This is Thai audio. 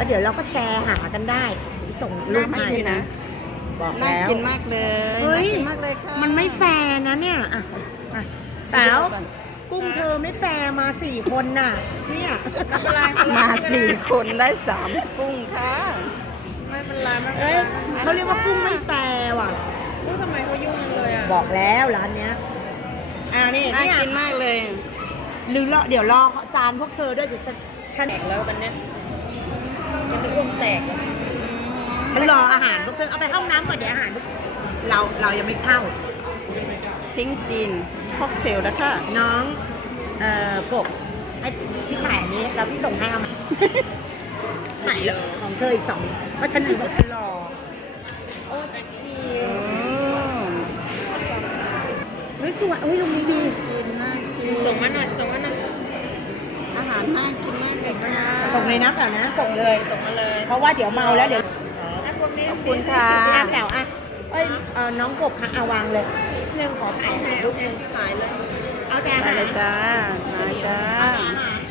แล้วเดี๋ยวเราก็แชร์หากันได้ ส่งรูปน่าให้กินนะ บอกน่าแล้วกินมากเลยเฮ้ย น่ากินมากเลยค่ะมันไม่แฟร์นะเนี่ยอะอะแต๋วกุ้งเธอไม่แฟร์มาสี่คนน่ะเนี่ยไม่เป็นไรคนละมาสี่คนได้สามกุ้งค่ะไม่เป็นไรไม่เป็นเอ้ไรยเขาเรียกว่ากุ้งไม่แฟร์ว่ะพูดทำไมเขายุ่งเลยอะบอกแล้วร้านเนี้ยอ่านี่น่าเนี่ยกินมากเลย หรือรอเดี๋ยวรอจานพวกเธอด้วยเดี๋ยวฉันฉันแตกแล้วกันเนี้ย พวกเธอเอาไปเข้าห้องน้ำก่อนเดี๋ยวอาหารพวกเราเรายังไม่เข้าพิงจีนค็อกเทลนะคะ น้อง เอ่อกบให้พี่ถ่ายอันนี้แล้วพี่ส่งให้เอามา ไหนเลยของเธออีกสองเพราะฉันรู้ว่าฉันรอ โอ้ยดีเฮ้ยสวยเฮ้ยลงนี้ดีกินน่ากินส่งมาหน่อยส่งมาหน่อยอาหารน่ากินมากเลยค่ะส่งเลยนะเปล่านะ ส่งเลย ส่งมาเลย เพราะว่าเดี๋ยวเมาแล้วเดี๋ยวอะพวกนี้ ขอบคุณค่ะพี่อาแป๋วอะเอ้ยเอ่อน้องกบค่ะเอาวางเลยเรื่องขอถ่ายให้รูลูปกหนึงขายเลยเอาแต่อามาหารเลยจ้ามาจ้า